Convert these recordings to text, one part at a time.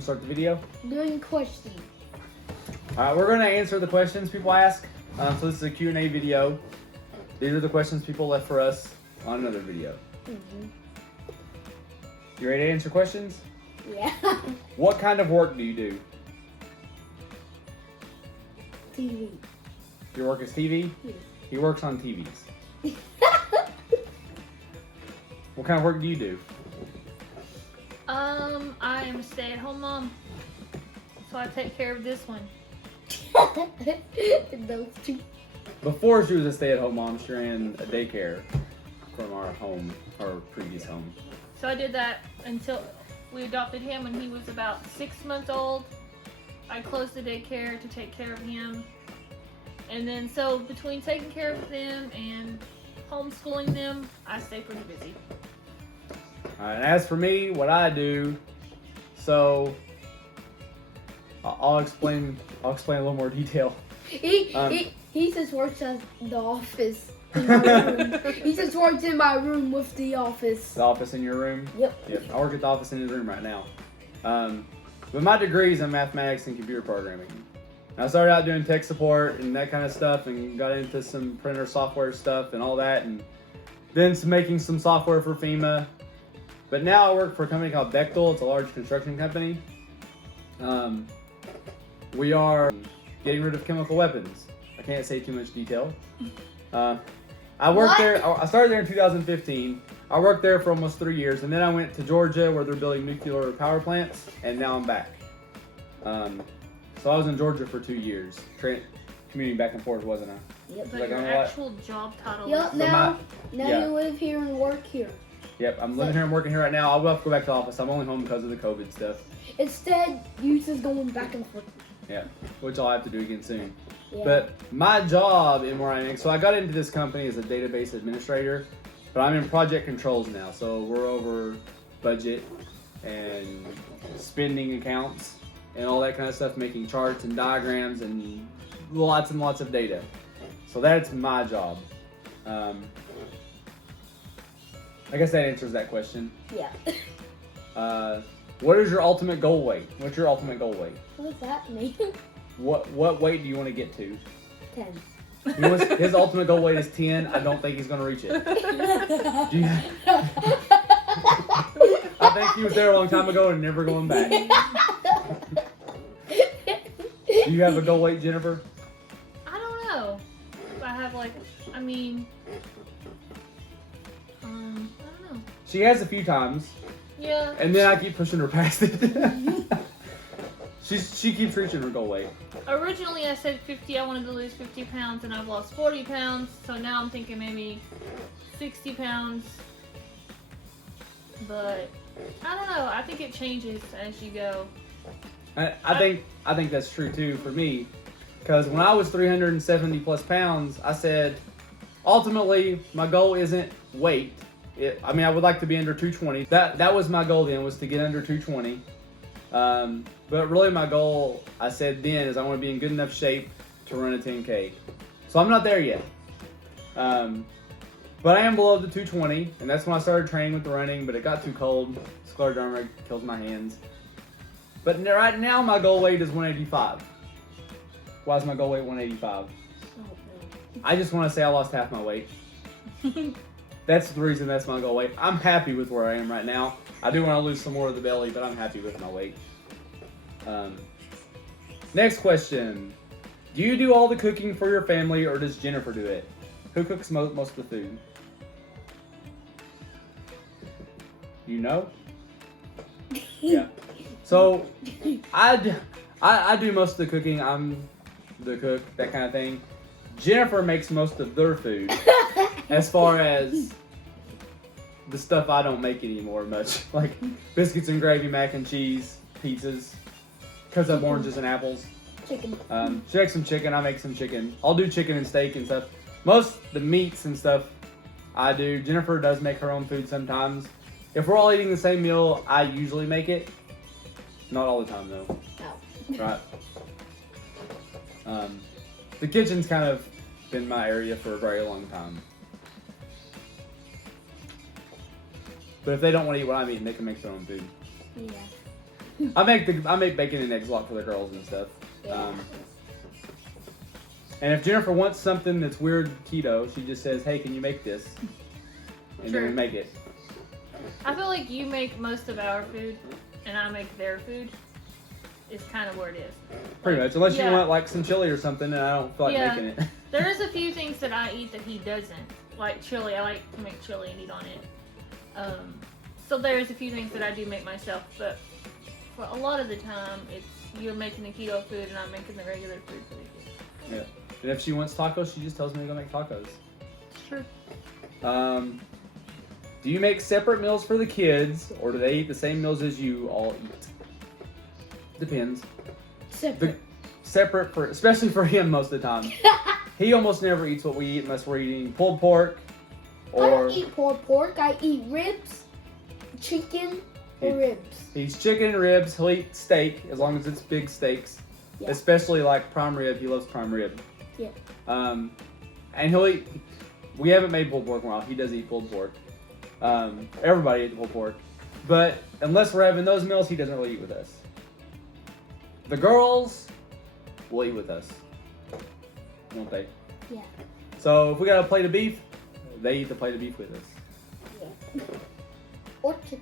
to start the video? Doing questions. Alright, we're going to answer the questions people ask. So this is a Q&A video. These are the questions people left for us on another video. Mm-hmm. You ready to answer questions? Yeah. What kind of work do you do? TV. Your work is TV? Yeah. He works on TVs. What kind of work do you do? I am a stay-at-home mom, so I take care of this one. Those two. Before she was a stay-at-home mom, she ran a daycare from our home, our previous home. So I did that until we adopted him when he was about 6 months old. I closed the daycare to take care of him. And then so between taking care of them and homeschooling them, I stay pretty busy. Alright, and as for me, what I do, so I'll explain a little more detail. He just works at the office. In my room. He just works in my room with the office. The office in your room? Yep. I work at the office in his room right now. But my degree is in mathematics and computer programming. And I started out doing tech support and that kind of stuff and got into some printer software stuff and all that, and then making some software for FEMA. But now I work for a company called Bechtel. It's a large construction company. We are getting rid of chemical weapons. I can't say too much detail. I worked there. I started there in 2015. I worked there for almost 3 years, and then I went to Georgia where they're building nuclear power plants, and now I'm back. So I was in Georgia for 2 years, commuting back and forth, wasn't I? Yep. But Like, your I'm actual job title Yep. is... Now yeah. you live here and work here. Yep, I'm living here and working here right now. I'll have to go back to the office. I'm only home because of the COVID stuff. Instead, you just going back and forth. Yeah, which I'll have to do again soon. Yeah. But my job in where I am, so I got into this company as a database administrator, but I'm in project controls now. So we're over budget and spending accounts and all that kind of stuff, making charts and diagrams and lots of data. So that's my job. I guess that answers that question. Yeah. What is your ultimate goal weight? What's your ultimate goal weight? What does that mean? What weight do you want to get to? 10. His ultimate goal weight is 10. I don't think he's going to reach it. I think he was there a long time ago and never going back. Do you have a goal weight, Jennifer? I don't know. I have like, I don't know. She has a few times, Yeah. and then I keep pushing her past it. She keeps reaching her goal weight. Originally I said 50, I wanted to lose 50 pounds and I've lost 40 pounds. So now I'm thinking maybe 60 pounds. But I don't know. I think it changes as you go. I think that's true too for me, because when I was 370 plus pounds, I said ultimately my goal isn't weight. I would like to be under 220. That was my goal then, was to get under 220. But really my goal, I said then, is I want to be in good enough shape to run a 10K. So I'm not there yet. But I am below the 220, and that's when I started training with the running, but it got too cold. Scleroderma kills my hands. But right now my goal weight is 185. Why is my goal weight 185? I just want to say I lost half my weight. That's the reason that's my goal weight. I'm happy with where I am right now. I do want to lose some more of the belly, but I'm happy with my weight. Next question. Do you do all the cooking for your family, or does Jennifer do it? Who cooks most of the food? You know? Yeah. So, I do most of the cooking. I'm the cook, that kind of thing. Jennifer makes most of their food. As far as the stuff I don't make anymore much. Like biscuits and gravy, mac and cheese, pizzas, cuts up oranges and apples. Chicken. She makes some chicken, I make some chicken. I'll do chicken and steak and stuff. Most the meats and stuff I do. Jennifer does make her own food sometimes. If we're all eating the same meal, I usually make it. Not all the time though. Oh. Right. The kitchen's kind of been my area for a very long time. But if they don't want to eat what I'm eating, they can make their own food. Yeah. I make bacon and eggs a lot for the girls and stuff. Yeah. And if Jennifer wants something that's weird keto, she just says, "Hey, can you make this?" And then we Sure. make it. I feel like you make most of our food, and I make their food. Is kind of where it is. Pretty much, unless you yeah. want like some chili or something, and I don't feel like Yeah. making it. There is a few things that I eat that he doesn't. Like chili, I like to make chili and eat on it. So there's a few things that I do make myself, but for a lot of the time, it's you're making the keto food and I'm making the regular food for the kids. Yeah. And if she wants tacos, she just tells me to go make tacos. Sure. Do you make separate meals for the kids, or do they eat the same meals as you all eat? Depends. Separate for, especially for him most of the time. He almost never eats what we eat unless we're eating pulled pork, I don't or eat pulled pork. I eat ribs, chicken, or ribs. he's chicken and ribs. He'll eat steak as long as it's big steaks, Yeah. especially like prime rib. He loves prime rib. Yeah. And he'll eat. We haven't made pulled pork in a while. He does eat pulled pork. Everybody eats pulled pork, but unless we're having those meals, he doesn't really eat with us. The girls will eat with us, won't they? Yeah. So if we got a plate of beef, they eat the plate of beef with us. Yeah. Or chicken.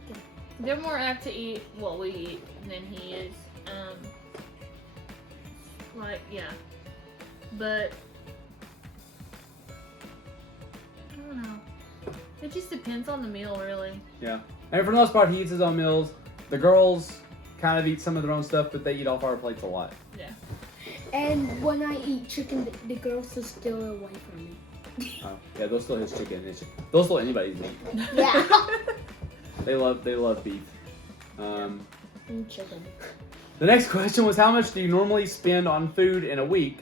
They're more apt to eat what we eat than he is. But I don't know. It just depends on the meal, really. Yeah. And for the most part, he eats his own meals. The girls kind of eat some of their own stuff, but they eat off our plates a lot. Yeah. And when I eat chicken, the girls will steal it away from me. Oh, yeah, they'll still his chicken. They'll still anybody's meat. Yeah. They love beef. And chicken. The next question was, how much do you normally spend on food in a week?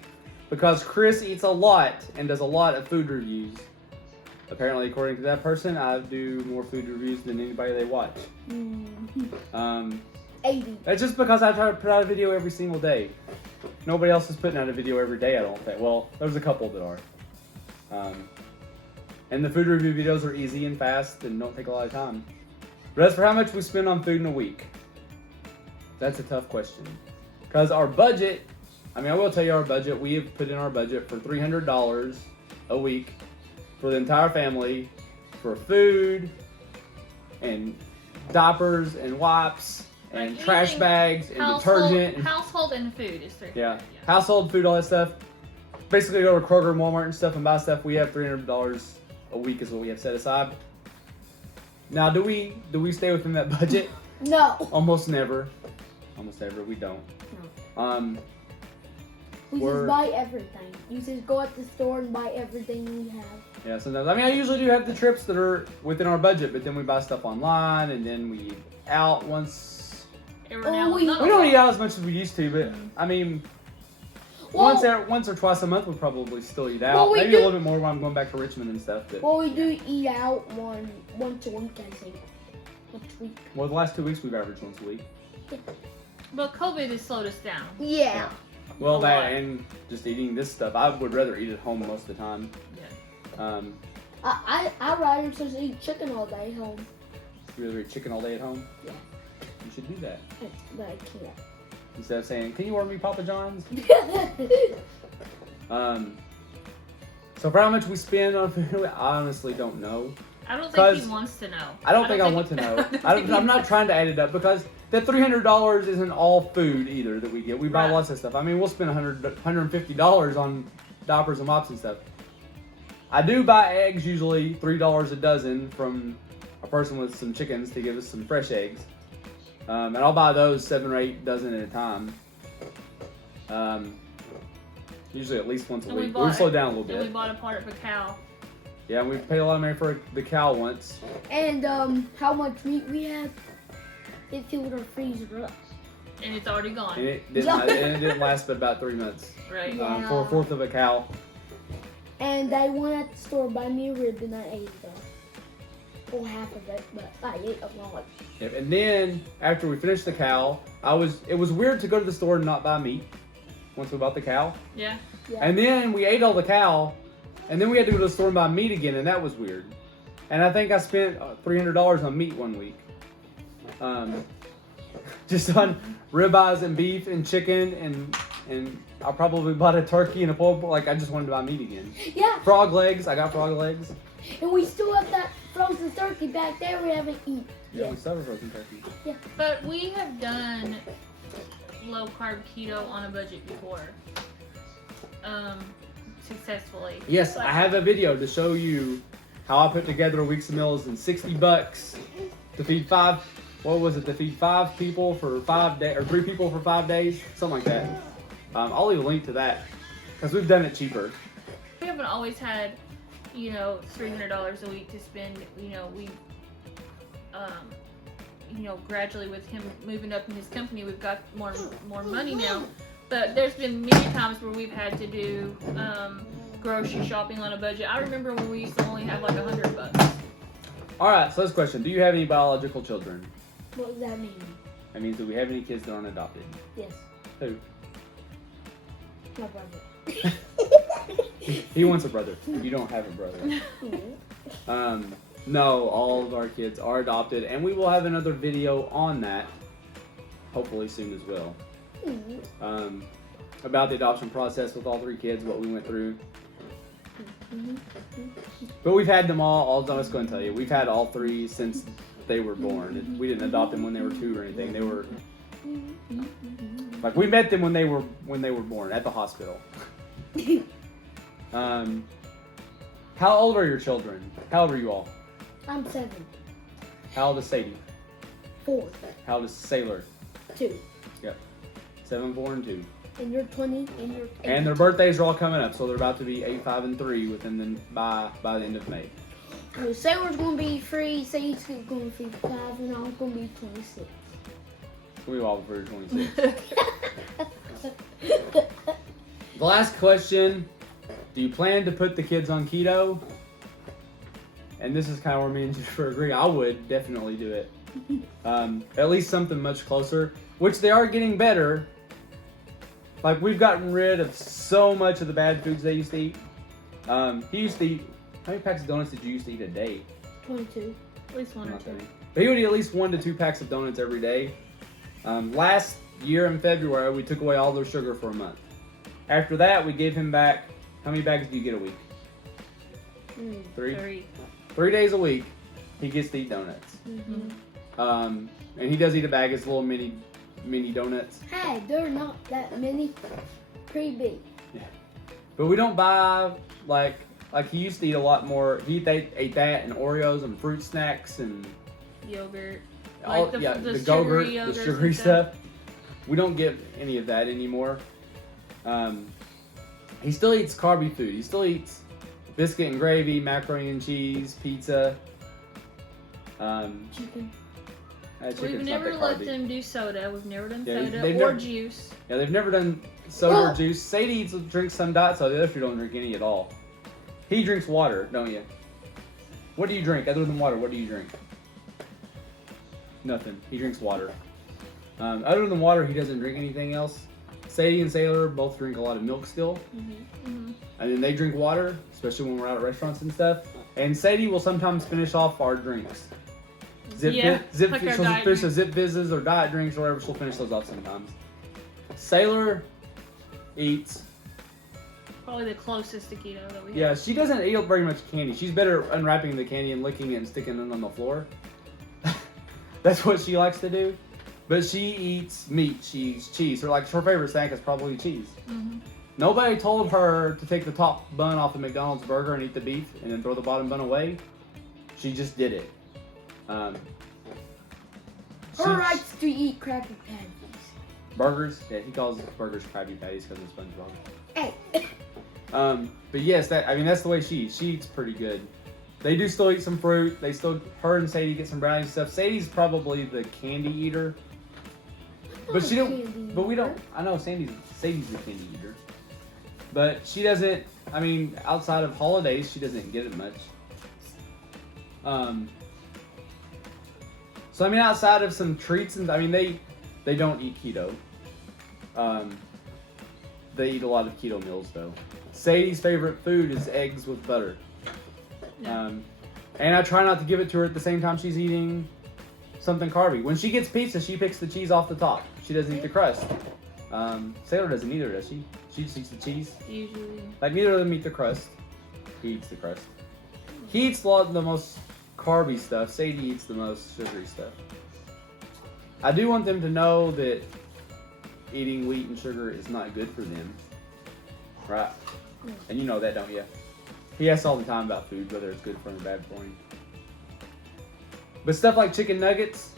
Because Chris eats a lot and does a lot of food reviews. Apparently, according to that person, I do more food reviews than anybody they watch. 80. That's just because I try to put out a video every single day. Nobody else is putting out a video every day, I don't think. Well, there's a couple that are. And the food review videos are easy and fast and don't take a lot of time. But as for how much we spend on food in a week, that's a tough question. Because our budget, I will tell you our budget, we have put in our budget for $300 a week for the entire family for food and diapers and wipes and Like trash anything bags and detergent. Household and food is $300. Yeah. Household, food, all that stuff. Basically, go to Kroger and Walmart and stuff and buy stuff. We have $300 a week is what we have set aside. Now, do we stay within that budget? No. Almost never. Almost never. We don't. We We're- just buy everything. You just go at the store and buy everything we have. Yeah, sometimes. I usually do have the trips that are within our budget, but then we buy stuff online and then we eat out once. Every now Oh, and then. We don't eat out as much as we used to, but Well, once or twice a month we probably still eat out. Well, we Maybe do- a little bit more when I'm going back to Richmond and stuff. But we do eat out once a week, I think. Once a week. well, the last 2 weeks we've averaged once a week. But COVID has slowed us down. Yeah. Well, A that lot. and just eating this stuff. I would rather eat at home most of the time. Yeah. I'd rather just eat chicken all day at home. You rather eat chicken all day at home? Yeah. You should do that. But I can't. Instead of saying, "Can you order me Papa John's?" So for how much we spend on food, I honestly don't know. I don't think 'Cause he wants to know. I don't think I want to know. I'm not trying to add it up because that $300 isn't all food either that we get. We buy Right. lots of stuff. We'll spend $150 on diapers and mops and stuff. I do buy eggs usually $3 a dozen from a person with some chickens to give us some fresh eggs. And I'll buy those 7 or 8 dozen at a time. Usually at least once a And we week. bought- We've slowed down a little And we bit. bought a part of a cow. Yeah, we paid a lot of money for the cow once. And how much meat we have, it filled our freezer up. And it's already gone. And it didn't last but about 3 months. Right. Yeah. For a fourth of a cow. And I went at the store buy me a rib and I ate it all. Well, half of it, but I ate a lot. Yep. And then after we finished the cow, it was weird to go to the store and not buy meat once we bought the cow. Yeah. And then we ate all the cow, and then we had to go to the store and buy meat again, and that was weird. And I think I spent $300 on meat one week. just on ribeyes and beef and chicken and I probably bought a turkey and a pulled pork. Like I just wanted to buy meat again. Yeah, Frog legs. I got frog legs. and we still have that frozen turkey back there we haven't eaten. Yeah, we still have a frozen turkey. But we have done low carb keto on a budget before. Successfully. Yes, I have a video to show you how I put together a week's meals in $60 to feed to feed 5 people for 5 days, or 3 people for 5 days, something like that. I'll leave a link to that because we've done it cheaper. We haven't always had, $300 a week to spend. Gradually with him moving up in his company, we've got more money now. But there's been many times where we've had to do grocery shopping on a budget. I remember when we used to only have like $100. All right, so this question: do you have any biological children? What does that mean? That means, do we have any kids that aren't adopted? Yes, Who? my brother. He wants a brother. You don't have a brother. No, all of our kids are adopted, and we will have another video on that, hopefully soon as well. About the adoption process with all 3 kids, what we went through. But we've had them all. I'm just going to tell you, we've had all 3 since they were born. We didn't adopt them when they were 2 or anything. They were like, we met them when they were born at the hospital. How old are your children? How old are you all? I'm 7. How old is Sadie? 4. How old is Sailor? 2. 7, 4, and 2. And you're 20, and you're 8. And their birthdays are all coming up, so they're about to be 8, 5, and 3 by the end of May. So Sailor's gonna be 3, Sadie's gonna be 5, and I'm gonna be 26. We all for 26. The last question: do you plan to put the kids on keto? And this is kind of where me and Jennifer agree. I would definitely do it. At least something much closer, which they are getting better. Like, we've gotten rid of so much of the bad foods they used to eat. He used to eat, how many packs of donuts did you used to eat a day? 22. At least 1 or 2. But he would eat at least 1 to 2 packs of donuts every day. Last year in February, we took away all their sugar for a month. After that, we gave him back, how many bags do you get a week? 3? 3 days a week, he gets to eat donuts. And he does eat a bag. It's little mini donuts. Hey, they're not that many. Pretty big. Yeah. But we don't buy, like he used to eat a lot more. He ate that and Oreos and fruit snacks and Yogurt. all, Like the the yogurt, sugary the yogurts sugary and stuff. stuff. We don't get any of that anymore. He still eats carby food. He still eats biscuit and gravy, macaroni and cheese, pizza. Chicken. Chicken's We've not never that let carby. them do soda. We've never done Yeah, soda they've or never- juice. Yeah, they've never done soda or juice. Sadie drinks some diet soda. The other two don't drink any at all. He drinks water, don't you? What do you drink other than water? What do you drink? Nothing. He drinks water. Other than water, he doesn't drink anything else. Sadie and Sailor both drink a lot of milk still. And then they drink water, especially when we're out at restaurants and stuff. And Sadie will sometimes finish off our drinks. Yeah, Zip like our she'll diet finish the Zip Fizzes or diet drinks or whatever. She'll finish those off sometimes. Sailor eats. Probably the closest to keto that we have. Yeah, she doesn't eat very much candy. She's better unwrapping the candy and licking it and sticking it on the floor. That's what she likes to do. But she eats meat. She eats cheese. Her favorite snack is probably cheese. Nobody told her to take the top bun off the McDonald's burger and eat the beef and then throw the bottom bun away. She just did it. Her rights to eat Krabby Patties. Burgers? Yeah, he calls burgers Krabby Patties because of SpongeBob. Hey. But yes, that's the way she eats. She eats pretty good. They do still eat some fruit. Her and Sadie get some brownies and stuff. Sadie's probably the candy eater. But she don't. But we don't. I know Sadie's the candy eater. But she doesn't. Outside of holidays, she doesn't get it much. So outside of some treats and they don't eat keto. They eat a lot of keto meals though. Sadie's favorite food is eggs with butter. Yeah. And I try not to give it to her at the same time she's eating. something carby. When she gets pizza, she picks the cheese off the top. She doesn't eat the crust. Sailor doesn't either, does she? She just eats the cheese. Usually. Like neither of them eat the crust. He eats the crust. He eats a lot of the most carby stuff. Sadie eats the most sugary stuff. I do want them to know that eating wheat and sugar is not good for them. Right? And you know that, don't you? He asks all the time about food, whether it's good for him or bad for him. But stuff like chicken nuggets,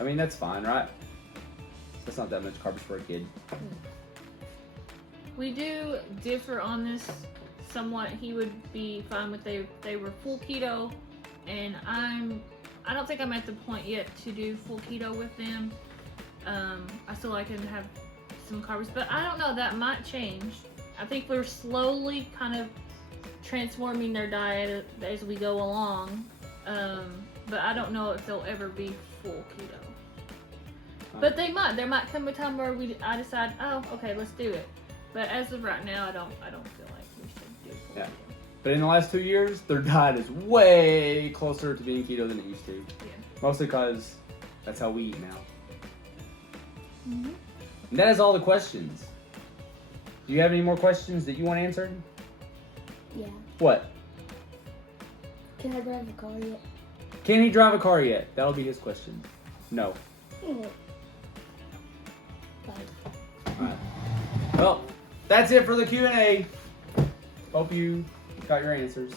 I mean, that's fine, right? That's not that much carbs for a kid. We do differ on this somewhat. He would be fine with they were full keto, and I don't think I'm at the point yet to do full keto with them. I still like him to have some carbs, but I don't know, that might change. I think we're slowly kind of transforming their diet as we go along, but I don't know if they'll ever be full keto. But they might. There might come a time where I decide, oh, okay, let's do it. But as of right now, I don't feel like we should do full keto. But in the last 2 years, their diet is way closer to being keto than it used to. Yeah. Mostly because that's how we eat now. Mm-hmm. And that is all the questions. Do you have any more questions that you want answered? Yeah. What? Can I drive a car yet? Can he drive a car yet? That'll be his question. No. Alright. Well, that's it for the Q&A. Hope you got your answers.